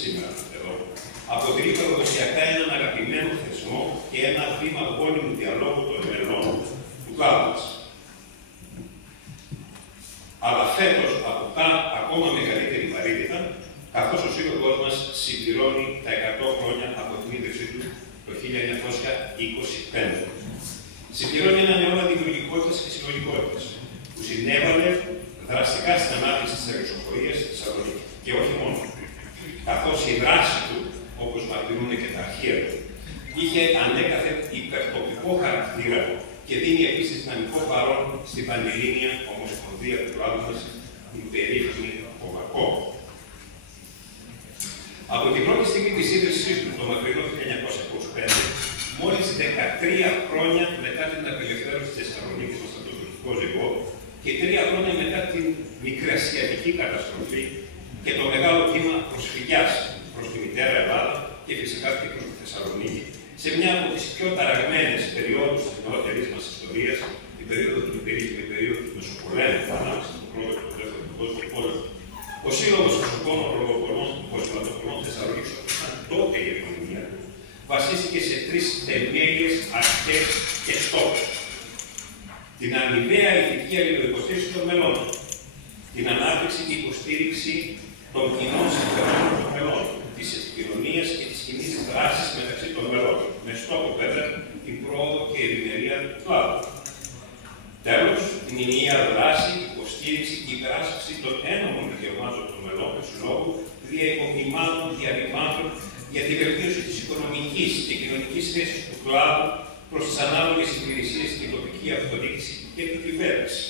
σήμερα εδώ, αποτελεί παραδοσιακά έναν αγαπημένο θεσμό και ένα βήμα γόνιμου διαλόγου των μελών του κλάδου μας. Αλλά φέτος αποκτά ακόμα μεγαλύτερη βαρύτητα, καθώς ο Σύλλογος μας συμπληρώνει τα 100 χρόνια από την ίδρυσή του το 1925. Συμπληρώνει έναν αιώνα δημιουργικότητας και συλλογικότητας, που συνέβαλε δραστικά στην ανάπτυξη της αεροσοφορίας στη Θεσσαλονίκη. Και όχι μόνο. Καθώς η δράση του, όπως μαρτυρούν και τα αρχεία του, είχε ανέκαθεν υπερτοπικό χαρακτήρα και δίνει επίσης δυναμικό παρόν στην Πανελλήνια Ομοσπονδία του κλάδου μας, την περίφημη ΟΜΑΚΟ. Από την πρώτη στιγμή της ίδρυσής του, το μακρινό 1925, μόλις 13 χρόνια μετά την απελευθέρωση της Θεσσαλονίκης στο στρατιωτικό ζυγό και 3 χρόνια μετά την μικρασιατική καταστροφή και το μεγάλο κύμα προσφυγιάς προς τη μητέρα Ελλάδα και φυσικά και προς τη Θεσσαλονίκη, σε μια από τις πιο ταραγμένες περιόδους της νεότερης μας ιστορίας, την περίοδο του περίφημη περίοδο του Μεσοπολέμου, ανάμεσα στον πρώτο και τον δεύτερο παγκόσμιο πόλεμο. Ο Σύλλογος Προσωπικών Πρωτοπολών Θεσσαλονίκης, όπως ήταν τότε η επωνυμία του, βασίστηκε σε 3 θεμέλιες αρχές και στόχους. Την αμοιβαία ηθική αλληλοϊποστήριξη των μελών, την ανάπτυξη και υποστήριξη των κοινών συμφερόντων των μελών, της επικοινωνίας και της κοινής δράσης μεταξύ των μελών, με στόχο βέβαια την πρόοδο και ευημερία του κλάδου. Τέλος, την ενιαία δράση, υποστήριξη και υπεράσπιση των ένομων δικαιωμάτων των μελών του Συλλόγου, δια υπομνημάτων διαβημάτων για την βελτίωση της οικονομικής και κοινωνικής θέσης του κλάδου προς τις ανάλογες υπηρεσίες στην τοπική αυτοδιοίκηση και την κυβέρνηση.